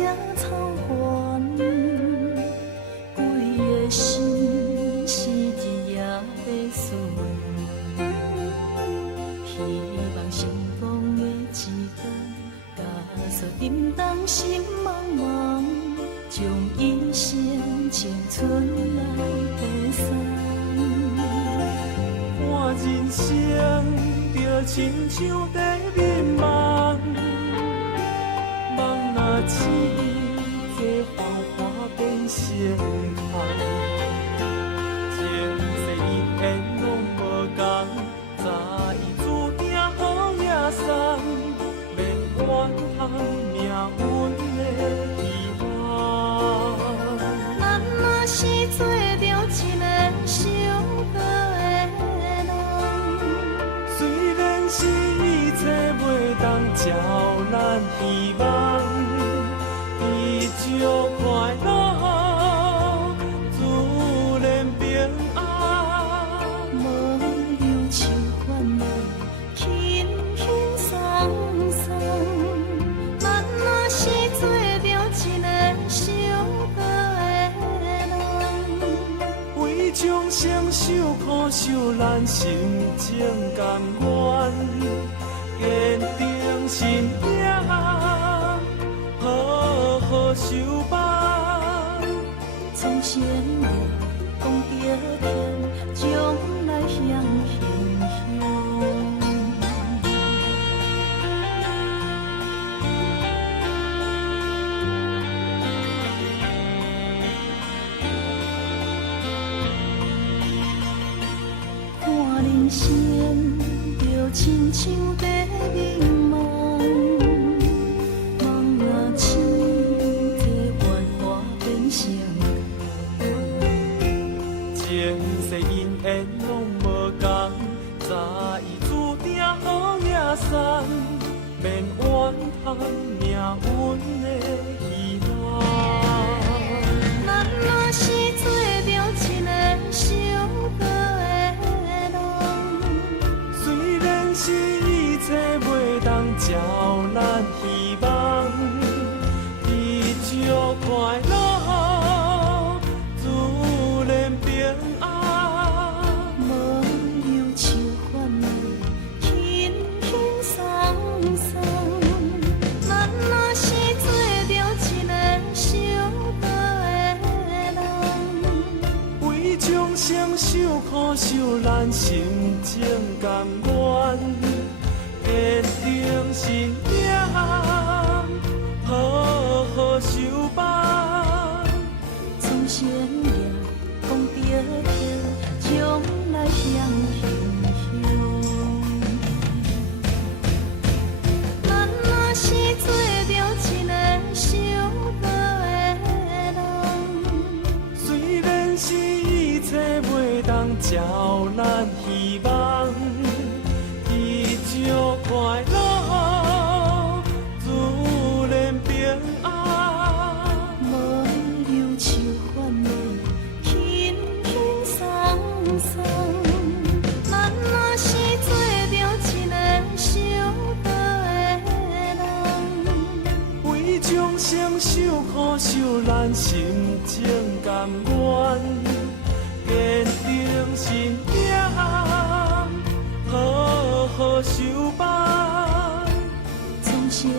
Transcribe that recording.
这草原，规个心是日夜的思念。希望成功的一天，加速沉重心茫茫，将一生青春来陪送。我人生就亲像在迷茫，梦若醒，这花花变成空。前世因缘拢无同，早已注定好野送，免怨叹命运的遗憾。咱若是做着一个相隔的虽然是一切袂当照咱希望，地久快乐，自然平安。无忧愁烦恼，轻轻松松。咱若是做着一个相隔的为将双手苦守咱心情甘愿，坚定信仰，好好修办。从前命讲着天，将来向形容。看人生就亲像在迷茫，梦若醒，这繁华变成前世因缘拢无同，早已注定好野送，免怨叹命运的遗憾。咱若是做着一个相隔的虽然是一切袂当照咱希望，地久快乐，自然平安。无忧愁烦恼，轻轻松松。咱若是做着一个相隔的为将双手苦守咱心情甘愿，坚定信仰，好好修办。从前命讲着天，将来向形容。咱若是做着一个相隔的虽然是一切袂当照咱希望，地久快乐，自然平安。无忧愁烦恼，轻轻松松。咱若是做着一个相隔的为将双手苦守咱心情甘愿，坚定信仰，好好修办。从前